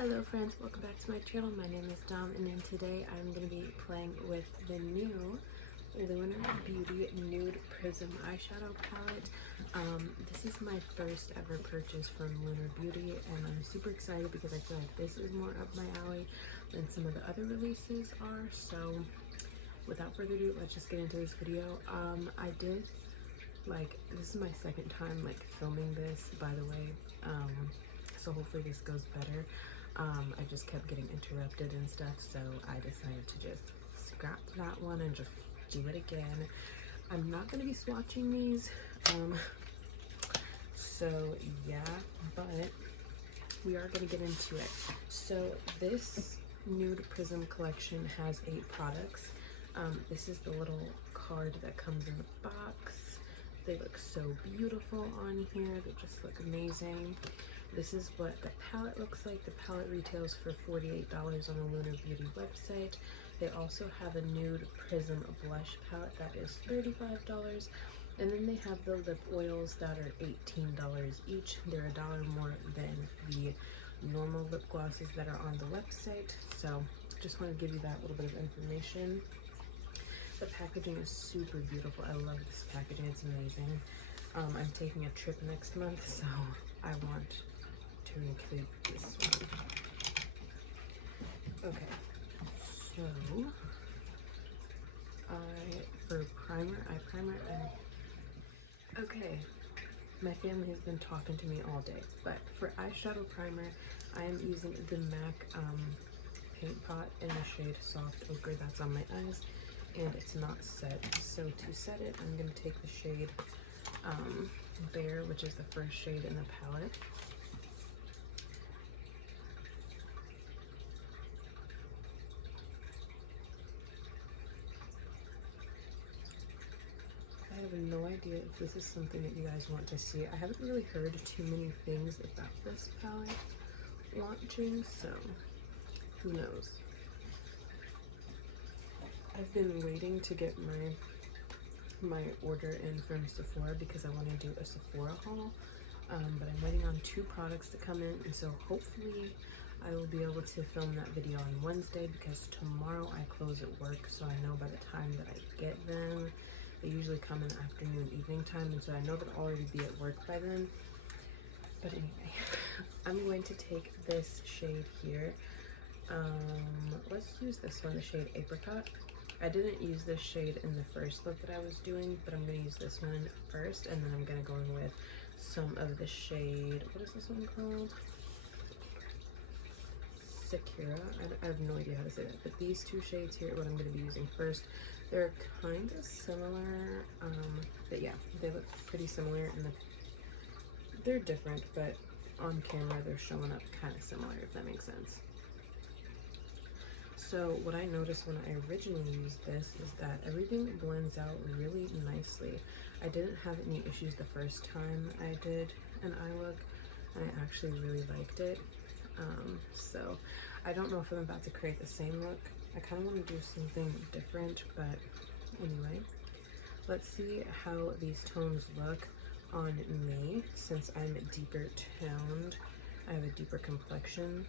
Hello friends, welcome back to my channel. My name is Dom, and then today I'm going to be playing with the new Lunar Beauty Nude Prism eyeshadow palette. This is my first ever purchase from Lunar Beauty, and I'm super excited because I feel like this is more up my alley than some of the other releases are. So without further ado, let's just get into this video. This is my second time filming this, by the way, so hopefully this goes better. I just kept getting interrupted and stuff, so I decided to just scrap that one and just do it again. I'm not going to be swatching these, so yeah, but we are going to get into it. So this Nude Prism collection has 8 products. This is the little card that comes in the box. They look so beautiful on here. They just look amazing. This is what the palette looks like. The palette retails for $48 on the Lunar Beauty website. They also have a Nude Prism blush palette that is $35. And then they have the lip oils that are $18 each. They're $1 more than the normal lip glosses that are on the website. So just want to give you that little bit of information. The packaging is super beautiful. I love this packaging. It's amazing. I'm taking a trip next month, so I want to include this one. Okay, so okay, my family has been talking to me all day, but for eyeshadow primer, I am using the MAC paint pot in the shade Soft Ochre. That's on my eyes, and it's not set. So to set it, I'm going to take the shade Bare, which is the first shade in the palette. I have no idea if this is something that you guys want to see. I haven't really heard too many things about this palette launching, so who knows. I've been waiting to get my order in from Sephora because I want to do a Sephora haul, but I'm waiting on 2 products to come in, and so hopefully I will be able to film that video on Wednesday because tomorrow I close at work, so I know by the time that I get them, they usually come in afternoon, evening time, and so I know that I'll already be at work by then. But anyway, I'm going to take this shade here. Let's use this one, the shade Apricot. I didn't use this shade in the first look that I was doing, but I'm going to use this one first, and then I'm going to go in with some of the shade, what is this one called? Sakura. I have no idea how to say that, but these 2 shades here are what I'm going to be using first. They're kind of similar, but yeah, they look pretty similar, and they're different, but on camera they're showing up kind of similar, if that makes sense. So what I noticed when I originally used this is that everything blends out really nicely. I didn't have any issues the first time I did an eye look, and I actually really liked it. So I don't know if I'm about to create the same look. I kind of want to do something different, but anyway, let's see how these tones look on me since I'm deeper toned. I have a deeper complexion.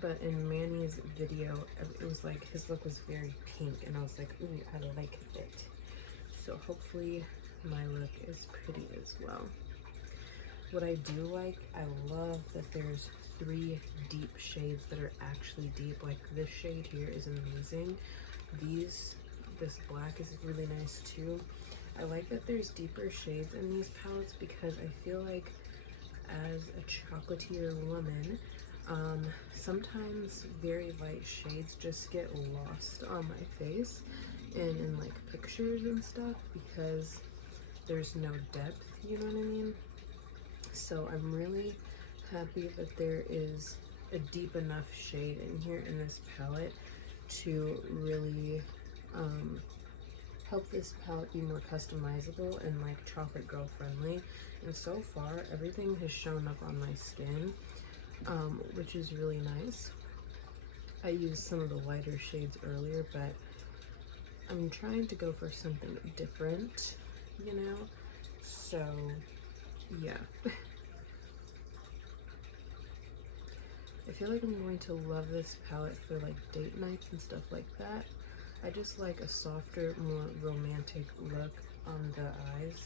But in Manny's video, it was like his look was very pink, and I was like, ooh, I like it. So hopefully my look is pretty as well. What I do like, I love that there's 3 deep shades that are actually deep. Like this shade here is amazing. This black is really nice too. I like that there's deeper shades in these palettes because I feel like as a chocolatier woman, sometimes very light shades just get lost on my face and in like pictures and stuff because there's no depth, you know what I mean? So I'm really happy that there is a deep enough shade in here in this palette to really help this palette be more customizable and like chocolate girl friendly. And so far everything has shown up on my skin, which is really nice. I used some of the lighter shades earlier, but I'm trying to go for something different, you know? So yeah. I feel like I'm going to love this palette for like date nights and stuff like that. I just like a softer, more romantic look on the eyes.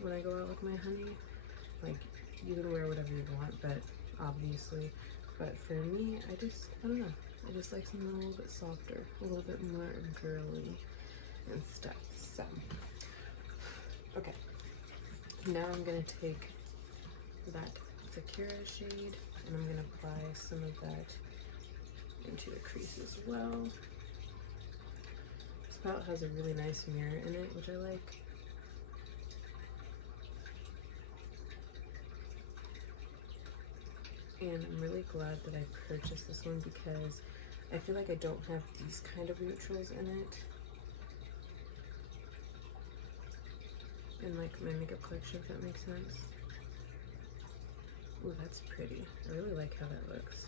When I go out with my honey, like, you can wear whatever you want, but obviously, but for me, I don't know, I just like something a little bit softer, a little bit more girly and stuff. So, okay, now I'm gonna take that Sakura shade and I'm gonna apply some of that into the crease as well. This palette has a really nice mirror in it, which I like. And I'm really glad that I purchased this one because I feel like I don't have these kind of neutrals in it in like my makeup collection, if that makes sense. Oh, that's pretty. I really like how that looks.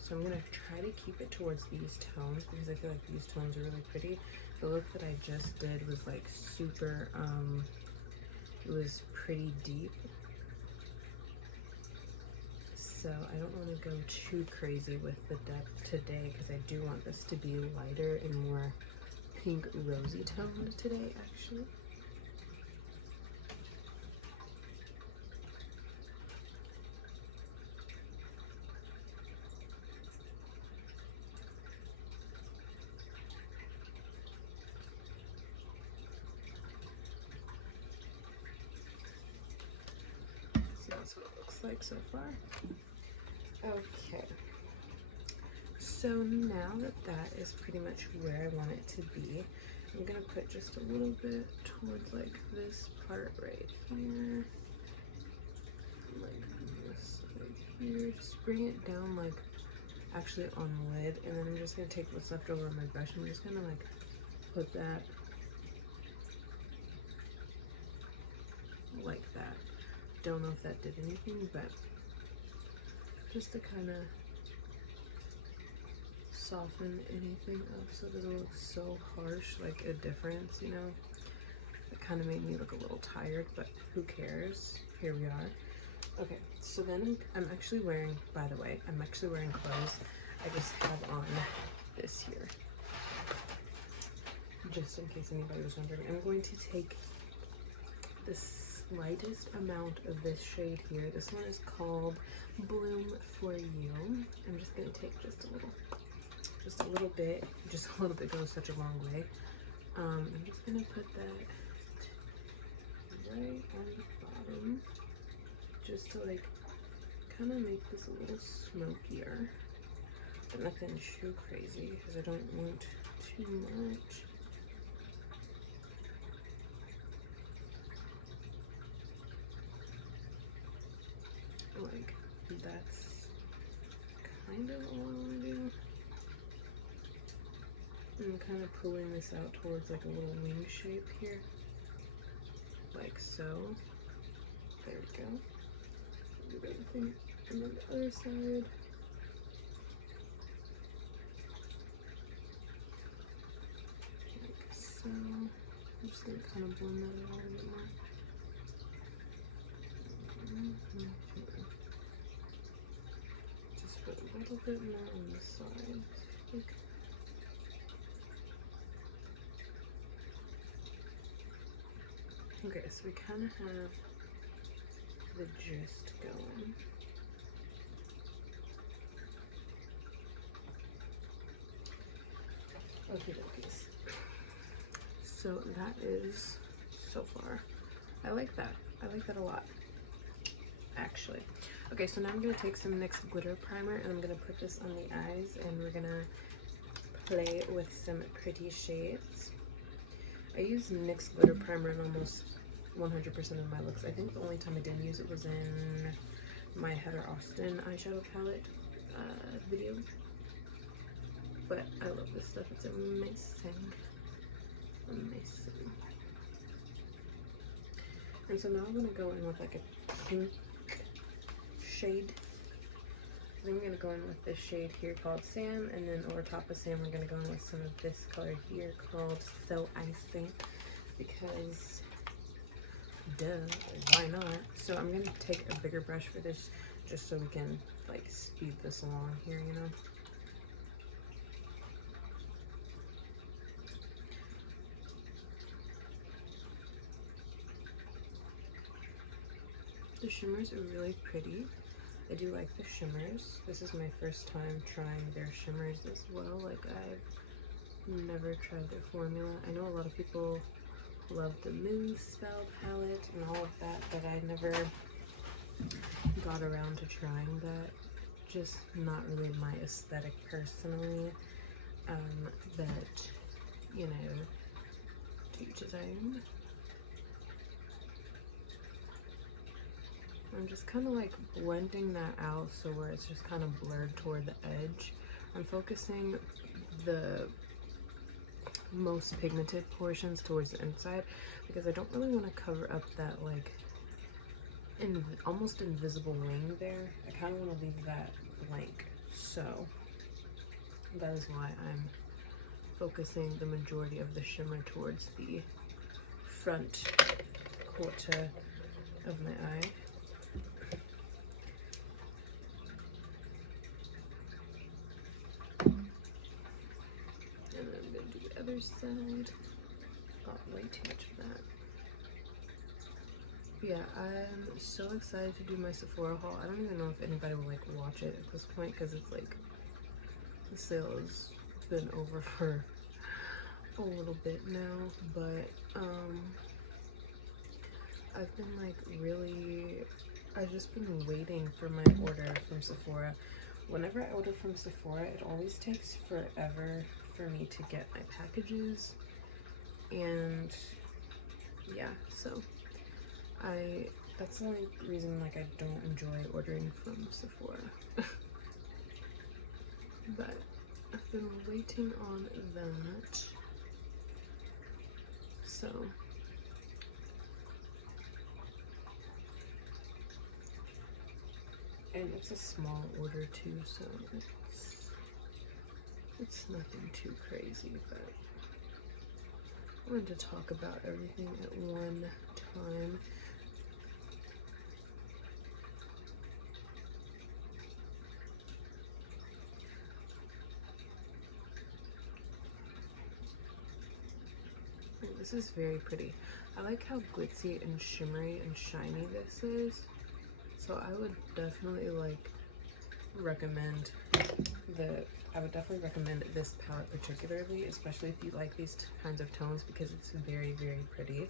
So I'm gonna try to keep it towards these tones because I feel like these tones are really pretty. The look that I just did was like super, it was pretty deep. So I don't want to go too crazy with the depth today because I do want this to be lighter and more pink rosy toned today, actually. So that's what it looks like so far. Okay, so now that that is pretty much where I want it to be, I'm gonna put just a little bit towards like this part right here, like this right here. Just bring it down like actually on the lid, and then I'm just gonna take what's left over on my brush and I'm just gonna like put that like that. Don't know if that did anything, but just to kind of soften anything up so that it looks so harsh, like a difference, you know. It kind of made me look a little tired, but who cares? Here we are. Okay, so then I'm actually wearing, by the way, I'm actually wearing clothes. I just have on this here, just in case anybody was wondering. I'm going to take the slightest amount of this shade here. This one is called Bloom For You. I'm just going to take just a little bit. Just a little bit goes such a long way. I'm just going to put that right on the bottom just to like kind of make this a little smokier, but nothing too crazy because I don't want too much. Like, that's kind of all I want to do. I'm kind of pulling this out towards like a little wing shape here, like so. There we go. Do everything, and then the other side. Like so. I'm just gonna kind of blend that out a little bit more. Just put a little bit more on the side. Like, okay, so we kind of have the gist going. Okay, dokies. So that is so far. I like that. I like that a lot, actually. Okay, so now I'm gonna take some NYX glitter primer and I'm gonna put this on the eyes and we're gonna play with some pretty shades. I use NYX glitter primer in almost 100% of my looks. I think the only time I didn't use it was in my Heather Austin eyeshadow palette video. But I love this stuff. It's amazing. Amazing. And so now I'm going to go in with like a pink shade. I think I'm going to go in with this shade here called Sam, and then over top of Sam, we're going to go in with some of this color here called So Icy, because duh, why not? So I'm going to take a bigger brush for this just so we can like speed this along here, you know. The shimmers are really pretty. I do like the shimmers. This is my first time trying their shimmers as well. Like, I've never tried their formula. I know a lot of people love the Moon Spell palette and all of that, but I never got around to trying that. Just not really my aesthetic personally. But, you know, to each his own. I'm just kind of like blending that out so where it's just kind of blurred toward the edge. I'm focusing the most pigmented portions towards the inside because I don't really want to cover up that like almost invisible wing there. I kind of want to leave that blank. So that is why I'm focusing the majority of the shimmer towards the front quarter of my eye. Other side. Oh, way too much of that. Yeah, I'm so excited to do my Sephora haul. I don't even know if anybody will like watch it at this point because it's like the sale has been over for a little bit now, but I've been like I've just been waiting for my order from Sephora. Whenever I order from Sephora, it always takes forever for me to get my packages, and yeah, so that's the only reason like I don't enjoy ordering from Sephora. But I've been waiting on that, so and it's a small order too, so it's nothing too crazy, but I wanted to talk about everything at one time. Oh, this is very pretty. I like how glitzy and shimmery and shiny this is, so I would definitely like recommend this palette particularly, especially if you like these kinds of tones, because it's very, very pretty.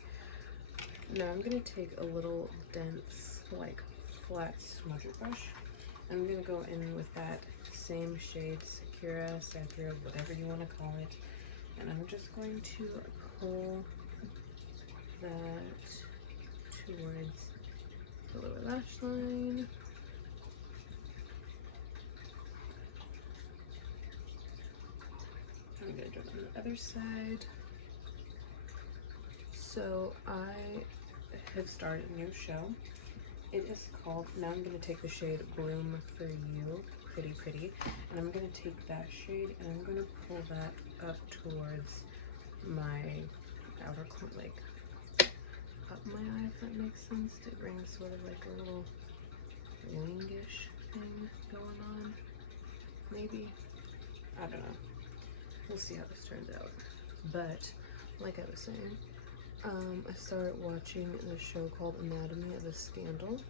Now I'm going to take a little dense, like flat smudger brush. I'm going to go in with that same shade, Sakura, whatever you want to call it, and I'm just going to pull that towards the lower lash line. I'm gonna do it on the other side. So I have started a new show. It is called, now I'm gonna take the shade Bloom for You, Pretty Pretty, and I'm gonna take that shade and I'm gonna pull that up towards my outer corner, like up my eye, if that makes sense, to bring sort of like a little wingish thing going on, maybe. I don't know. We'll see how this turns out. But like I was saying, I started watching the show called Anatomy of a Scandal,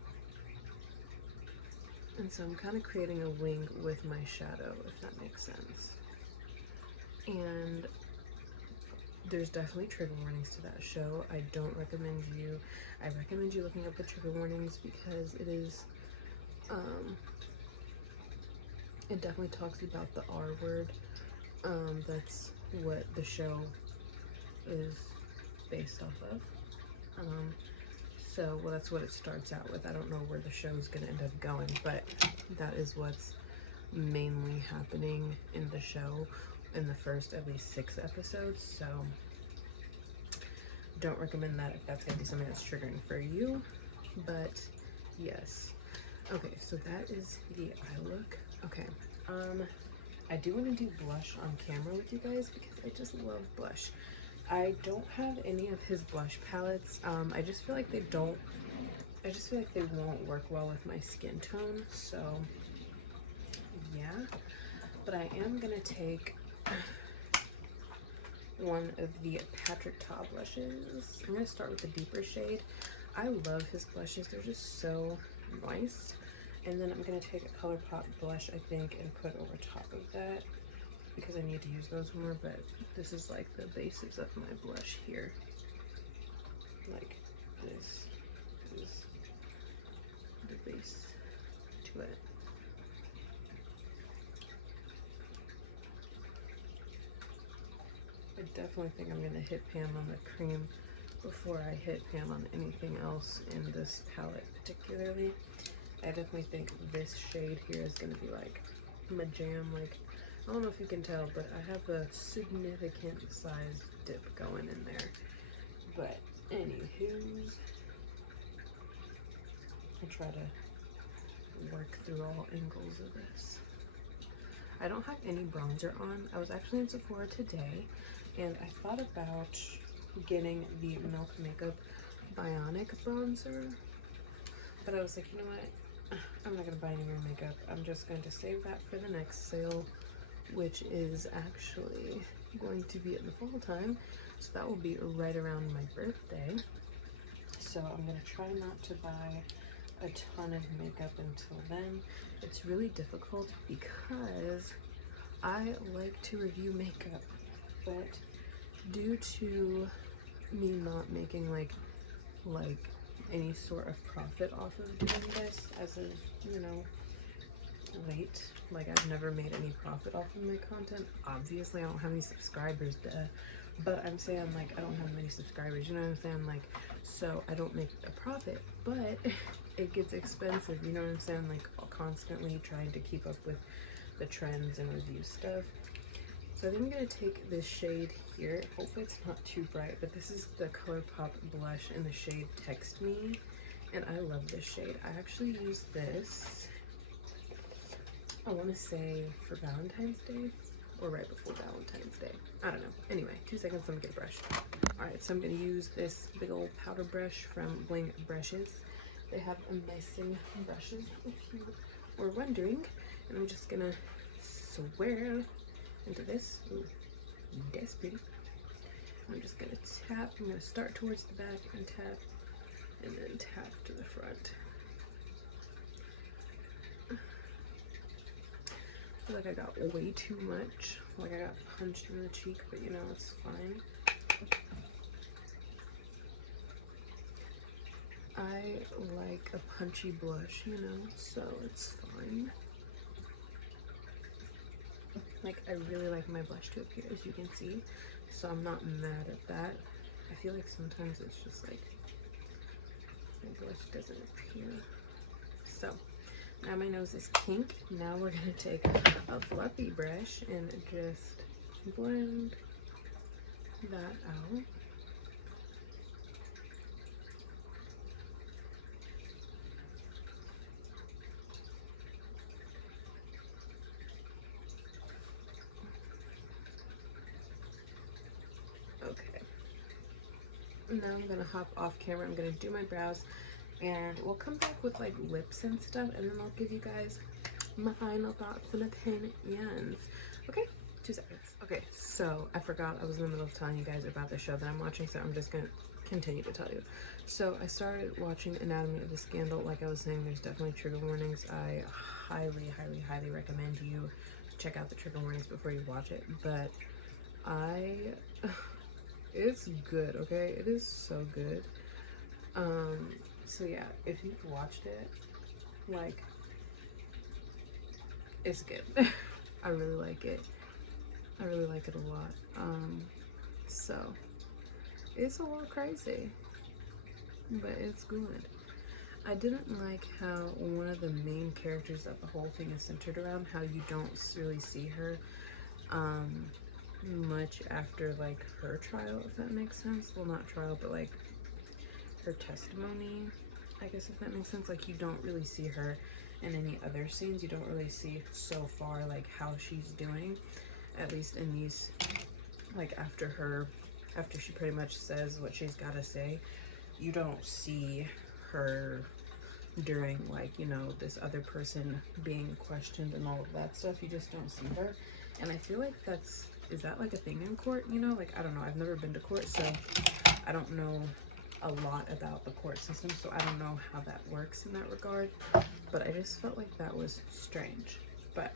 and so I'm kind of creating a wing with my shadow, if that makes sense. And there's definitely trigger warnings to that show. I recommend you looking up the trigger warnings, because it is it definitely talks about the R word. That's what the show is based off of. So, well, that's what it starts out with. I don't know where the show is going to end up going, but that is what's mainly happening in the show in the first at least 6 episodes. So don't recommend that if that's going to be something that's triggering for you, but yes. Okay, so that is the eye look. Okay, I do want to do blush on camera with you guys because I just love blush. I don't have any of his blush palettes. I just feel like they don't I just feel like they won't work well with my skin tone, so yeah. But I am gonna take one of the Patrick Ta blushes. I'm gonna start with the deeper shade. I love his blushes, they're just so nice. And then I'm gonna take a ColourPop blush, I think, and put over top of that because I need to use those more, but this is like the basis of my blush here. Like this is the base to it. I definitely think I'm gonna hit pan on the cream before I hit pan on anything else in this palette particularly. I definitely think this shade here is gonna be like my jam. Like, I don't know if you can tell, but I have a significant sized dip going in there. But anywho's, I'll try to work through all angles of this. I don't have any bronzer on. I was actually in Sephora today and I thought about getting the Milk Makeup Bionic bronzer, but I was like, you know what, I'm not gonna buy any more makeup. I'm just going to save that for the next sale, which is actually going to be in the fall time, so that will be right around my birthday. So I'm gonna try not to buy a ton of makeup until then. It's really difficult because I like to review makeup, but due to me not making like any sort of profit off of doing this as of, you know, late, like I've never made any profit off of my content. Obviously I don't have any subscribers, but I'm saying like I don't have many subscribers, you know what I'm saying? Like, so I don't make a profit, but it gets expensive, you know what I'm saying? Like constantly trying to keep up with the trends and review stuff. So I think I'm gonna take this shade here. Hopefully it's not too bright, but this is the ColourPop blush in the shade Text Me, and I love this shade. I actually used this, I want to say for Valentine's Day or right before Valentine's Day. I don't know. Anyway, 2 seconds, let me get a brush. All right, so I'm gonna use this big old powder brush from Bling Brushes. They have amazing brushes, if you were wondering. And I'm just gonna swirl into this. Ooh, that's pretty. I'm just gonna tap. I'm gonna start towards the back and tap, and then tap to the front. I feel like I got way too much. Like I got punched in the cheek, but you know, it's fine. I like a punchy blush, you know, so it's fine. Like, I really like my blush to appear, as you can see, so I'm not mad at that. I feel like sometimes it's just like my blush doesn't appear. So now my nose is pink. Now we're gonna take a fluffy brush and just blend that out. Now I'm gonna hop off camera. I'm gonna do my brows and we'll come back with like lips and stuff, and then I'll give you guys my final thoughts and opinions. Okay, 2 seconds. Okay, so I forgot, I was in the middle of telling you guys about the show that I'm watching, so I'm just gonna continue to tell you. So I started watching Anatomy of a Scandal. Like I was saying, there's definitely trigger warnings. I highly recommend you check out the trigger warnings before you watch it, but it's good, okay? It is so good. So yeah, if you've watched it, like, it's good. I really like it. I really like it a lot. So it's a little crazy, but it's good. I didn't like how one of the main characters that the whole thing is centered around, how you don't really see her much after like her trial, if that makes sense. Well, not trial, but like her testimony, I guess, if that makes sense. Like, you don't really see her in any other scenes. You don't really see so far like how she's doing, at least in these, like after she pretty much says what she's got to say. You don't see her during, like, you know, this other person being questioned and all of that stuff. You just don't see her. And I feel like is that like a thing in court, you know? Like, I don't know. I've never been to court, so I don't know a lot about the court system, so I don't know how that works in that regard. But I just felt like that was strange. But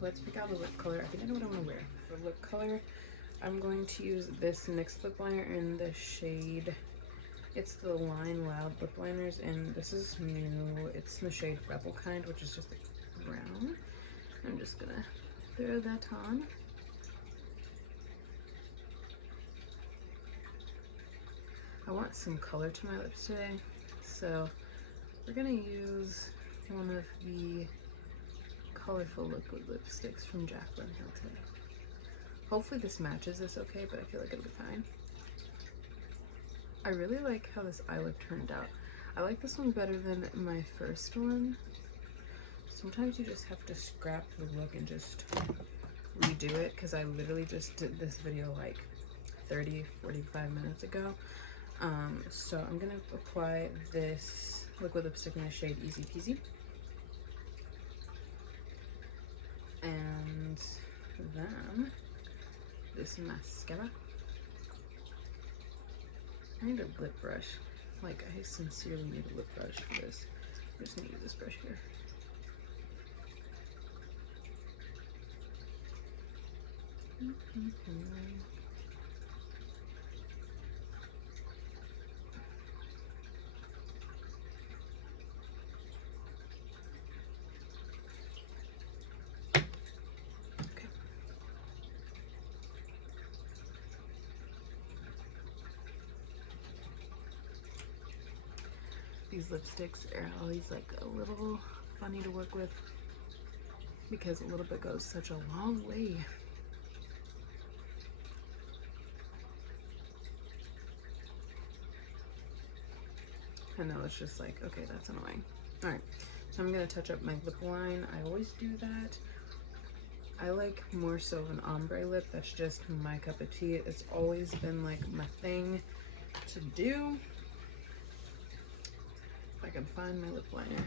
let's pick out the lip color. I think I know what I want to wear. For lip color, I'm going to use this NYX lip liner in the shade, it's the Line Loud lip liners, and this is new. It's in the shade Rebel Kind, which is just a brown. I'm just gonna throw that on. I want some color to my lips today, so we're gonna use one of the colorful liquid lipsticks from Jaclyn Hill today. Hopefully this matches this okay, but I feel like it'll be fine. I really like how this eye lip turned out. I like this one better than my first one. Sometimes you just have to scrap the look and just redo it, because I literally just did this video like 30-45 minutes ago. So I'm gonna apply this liquid lipstick in the shade Easy Peasy. And then this mascara. I need a lip brush. Like, I sincerely need a lip brush for this. I'm just gonna use this brush here. Okay. These lipsticks are always like a little funny to work with because a little bit goes such a long way. I know, it's just like, okay, that's annoying. All right, so I'm gonna touch up my lip line. I always do that. I like more so of an ombre lip. That's just my cup of tea. It's always been like my thing to do. If I can find my lip liner.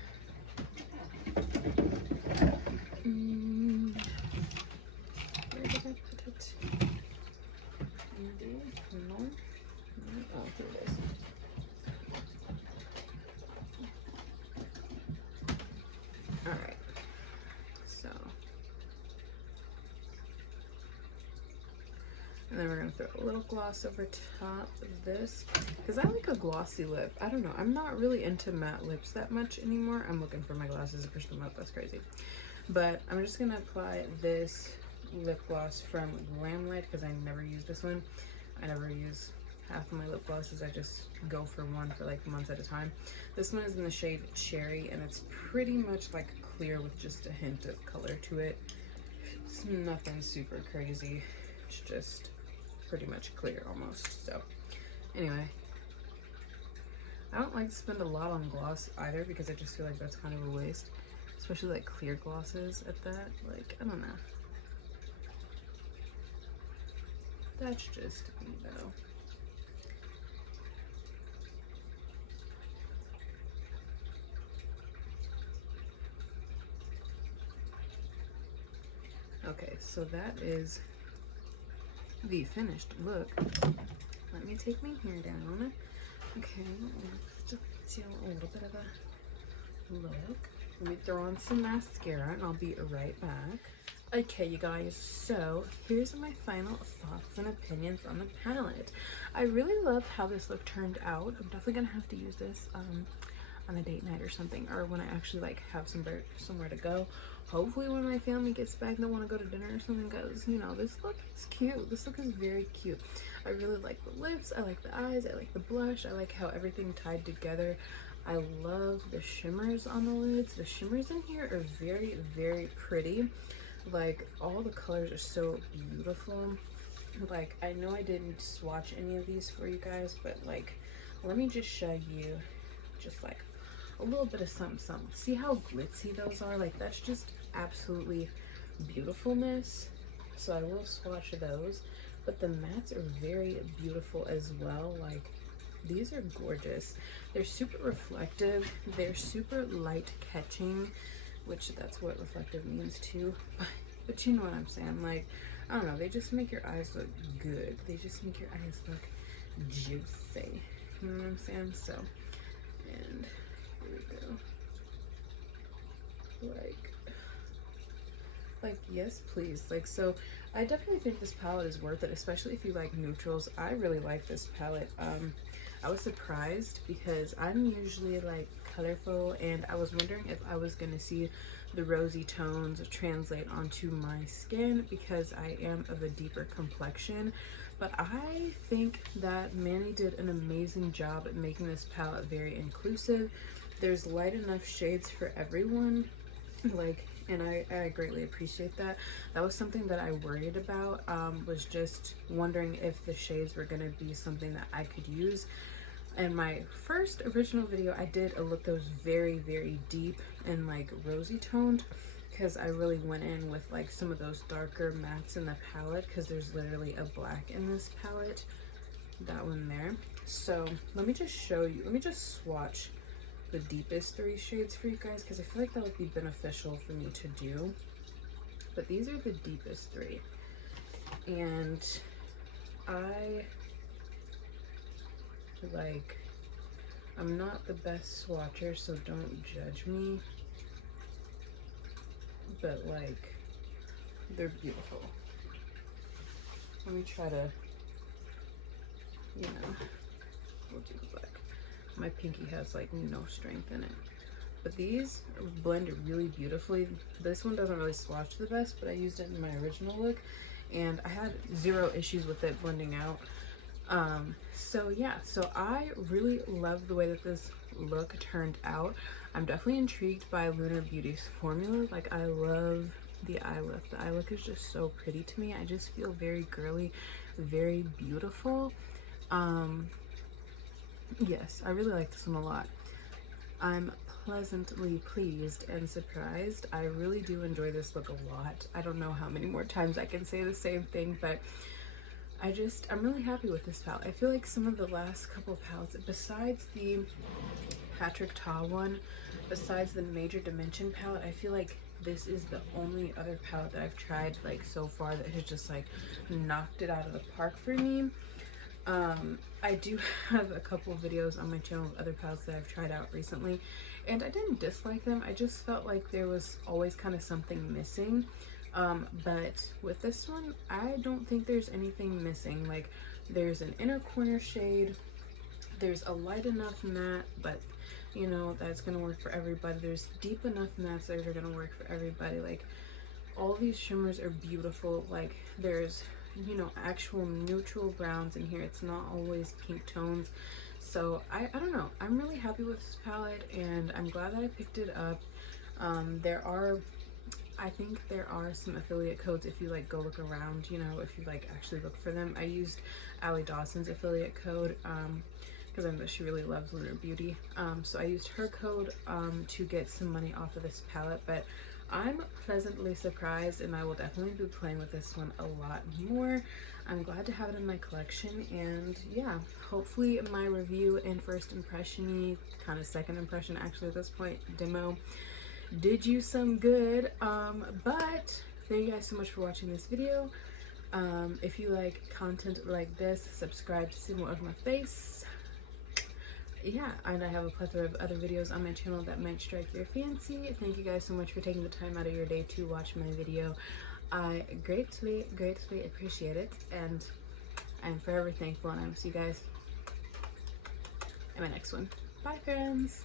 Where did I put it? No. Oh, here it is. All right, so, and then we're gonna throw a little gloss over top of this, because I like a glossy lip. I don't know, I'm not really into matte lips that much anymore. I'm looking for my glasses to push them up, that's crazy. But I'm just gonna apply this lip gloss from Glamlight, because I never use this one. I never use half of my lip glosses. I just go for one for like months at a time. This one is in the shade Cherry, and it's pretty much like clear with just a hint of color to it. It's nothing super crazy. It's just pretty much clear almost. So anyway, I don't like to spend a lot on gloss either, because I just feel like that's kind of a waste, especially like clear glosses at that. Like, I don't know. That's just me though. Okay, so that is the finished look. Let me take my hair down. Okay, let's just do a little bit of a look. Let me throw on some mascara and I'll be right back. Okay, you guys, so here's my final thoughts and opinions on the palette. I really love how this look turned out. I'm definitely gonna have to use this on a date night or something, or when I actually like have somewhere to go. Hopefully when my family gets back, they want to go to dinner or something, because, you know, this look is cute. This look is very cute. I really like the lips, I like the eyes, I like the blush, I like how everything tied together. I love the shimmers on the lids. The shimmers in here are very, very pretty. Like, all the colors are so beautiful. Like, I know I didn't swatch any of these for you guys, but like, let me just show you just like a little bit of something, something. See how glitzy those are? Like, that's just absolutely beautifulness. So I will swatch those, but the mattes are very beautiful as well. Like, These are gorgeous. They're super reflective. They're super light catching, which that's what reflective means too. But you know what I'm saying. Like, I don't know. They just make your eyes look good. They just make your eyes look juicy. You know what I'm saying? So, and here we go. Like yes please. Like, so I definitely think this palette is worth it, especially if you like neutrals. I really like this palette. I was surprised because I'm usually like colorful, and I was wondering if I was gonna see the rosy tones translate onto my skin because I am of a deeper complexion. But I think that Manny did an amazing job at making this palette very inclusive. There's light enough shades for everyone, like, and I greatly appreciate that. That was something that I worried about, was just wondering if the shades were gonna be something that I could use. In my first original video, I did a look that was very, very deep and like rosy toned, because I really went in with like some of those darker mattes in the palette, because there's literally a black in this palette, that one there. So let me just show you, let me just swatch the deepest 3 shades for you guys, because I feel like that would be beneficial for me to do. But these are the deepest 3, and I'm not the best swatcher, so don't judge me, but like, they're beautiful. Let me try to, you know, we'll do the black. My pinky has like no strength in it, but these blend really beautifully. This one doesn't really swatch the best, but I used it in my original look and I had 0 issues with it blending out. So yeah, so I really love the way that this look turned out. I'm definitely intrigued by Lunar Beauty's formula. Like, I love the eye look. The eye look is just so pretty to me. I just feel very girly, very beautiful. Yes, I really like this one a lot. I'm pleasantly pleased and surprised. I really do enjoy this look a lot. I don't know how many more times I can say the same thing, but I'm really happy with this palette. I feel like some of the last couple of palettes, besides the Patrick Ta one, besides the Major Dimension palette, I feel like this is the only other palette that I've tried like so far that has just like knocked it out of the park for me. I do have a couple of videos on my channel of other palettes that I've tried out recently, and I didn't dislike them. I just felt like there was always kind of something missing. But with this one, I don't think there's anything missing. Like, there's an inner corner shade, there's a light enough matte, but you know, that's gonna work for everybody. There's deep enough mattes that are gonna work for everybody. Like, all these shimmers are beautiful. Like, there's, you know, actual neutral browns in here. It's not always pink tones. So I don't know, I'm really happy with this palette, and I'm glad that I picked it up. I think there are some affiliate codes if you like go look around, you know, if you like actually look for them. I used Allie Dawson's affiliate code because I know she really loves Lunar Beauty. So I used her code to get some money off of this palette, but I'm pleasantly surprised, and I will definitely be playing with this one a lot more. I'm glad to have it in my collection, and yeah, hopefully my review and first impression-y, kind of second impression actually at this point, demo, did you some good. But thank you guys so much for watching this video. If you like content like this, subscribe to see more of my face. Yeah, and I have a plethora of other videos on my channel that might strike your fancy. Thank you guys so much for taking the time out of your day to watch my video. I greatly appreciate it, and I'm forever thankful, and I will see you guys in my next one. Bye, friends.